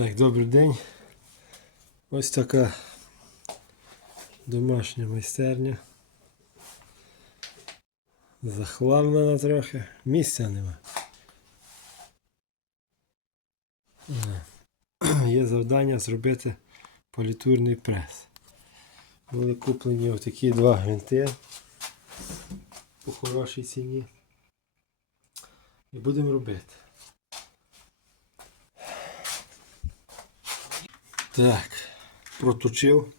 Так, добрий день. Ось така домашня майстерня. Захламлена трохи. Місця нема. Е, Є завдання зробити політурний прес. Були куплені отакі два гвинти по хорошій ціні. І будемо робити. Так, проточив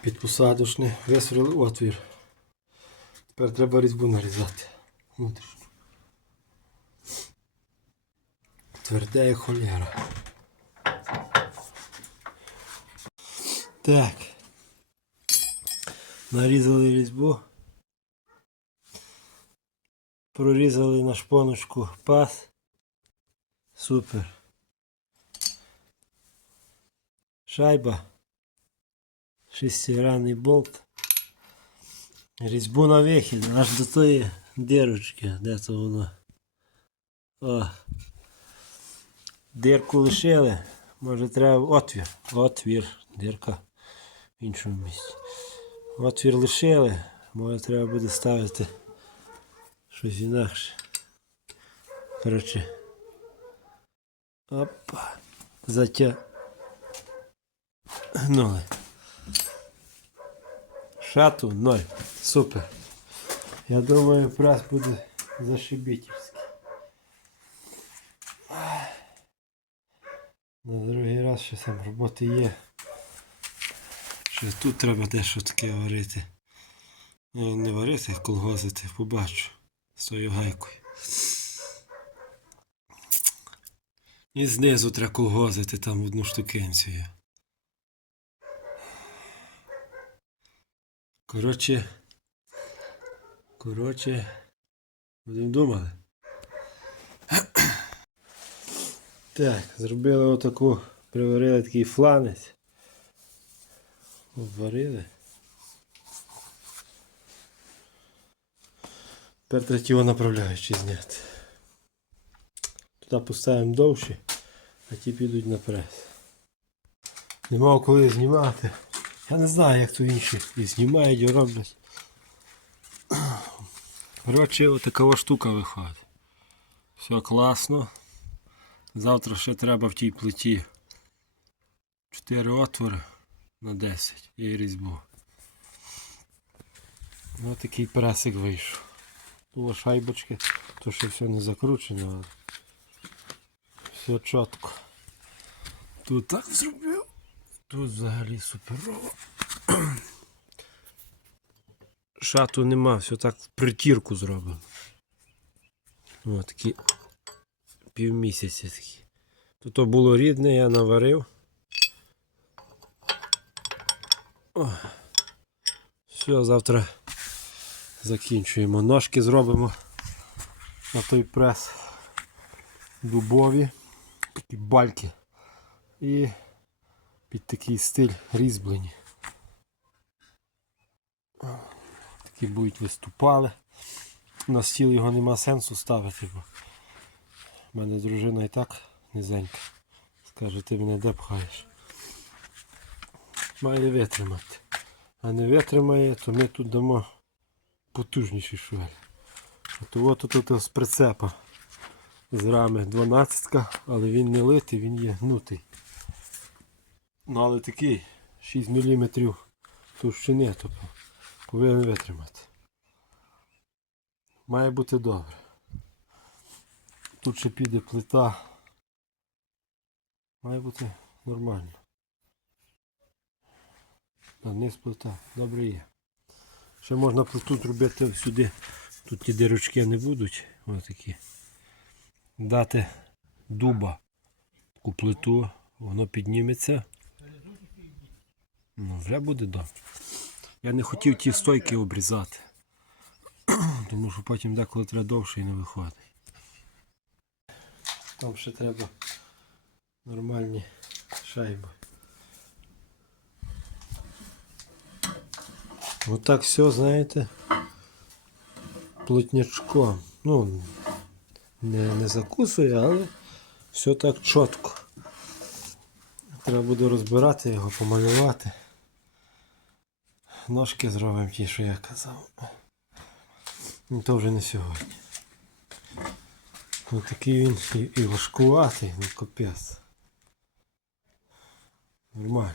під посадочне, висверлив отвір. Тепер треба різьбу нарізати. Внутрішню. Тверде як холєра. Так. Нарізали різьбу. Прорізали на шпоночку паз. Супер. Шайба. Шестигранний болт. Різьбу на вихід аж до тої дирочки. Де то воно? О. Дирку лишили. Може треба отвір. Отвір. Дирка в іншому місці. Отвір лишили. Може треба буде ставити щось інакше. Коротше. Опа. Затя. Гнули. Шату ноль. Супер. Я думаю, прес буде зашибітельський. На другий раз ще там роботи є. Ще тут треба дещо таке варити. Ну, не варити, колгозити, побачу. З тою гайкою. І знизу треба колгозити там одну штукенцю Коротше. Коротше. Будемо думали. Так, зробили отаку, приварили такий фланець. Обварили. Тепер треба його направляючи зняти. Туди поставимо довші, а ті підуть на прес. Нема коли знімати. Я не знаю, як то інші і знімають, і роблять. Коротше, отакова штука виходить. Все класно. Завтра ще треба в тій плиті 4 отвори на 10 і різьбу. Ось такий пресик вийшов. Тут шайбочки, то ще все не закручено, але все чітко. Тут так зробив. Тут взагалі суперово. Шату нема, все так в притірку зроблено. Ось такі півмісяця такі. Тут то було рідне, я наварив. О. Все, завтра закінчуємо. Ножки зробимо на той прес дубові, такі бальки. І під такий стиль різьблені. Такі будуть виступали. На стіл його нема сенсу ставити, бо в мене дружина і так низенька. Скаже, ти мене де пхаєш. Має витримати. А не витримає, то ми тут дамо потужніший швель. От от тут от з прицепа з рами 12, але він не литий, він є гнутий. Ну але такий 6 мм товщини, тобто повинен витримати. Має бути добре. Тут ще піде плита. Має бути нормально. На низ плита. Добре є. Ще можна плиту зробити сюди. Тут ті дирочки не будуть. Ось такі. Дати дуба. Таку плиту, воно підніметься. Ну, вже буде добре. Я не хотів ті стойки обрізати. Тому що потім деколи треба довше і не виходить. Там ще треба нормальні шайби. Отак все, знаєте, плотнячком. Ну, не, не закусує, але Все так чітко. Треба буде розбирати його, помалювати. Ножки зробимо ті, що я казав. І то вже не сьогодні. Ну такий він і, і важкуватий, ну капець. Нормально.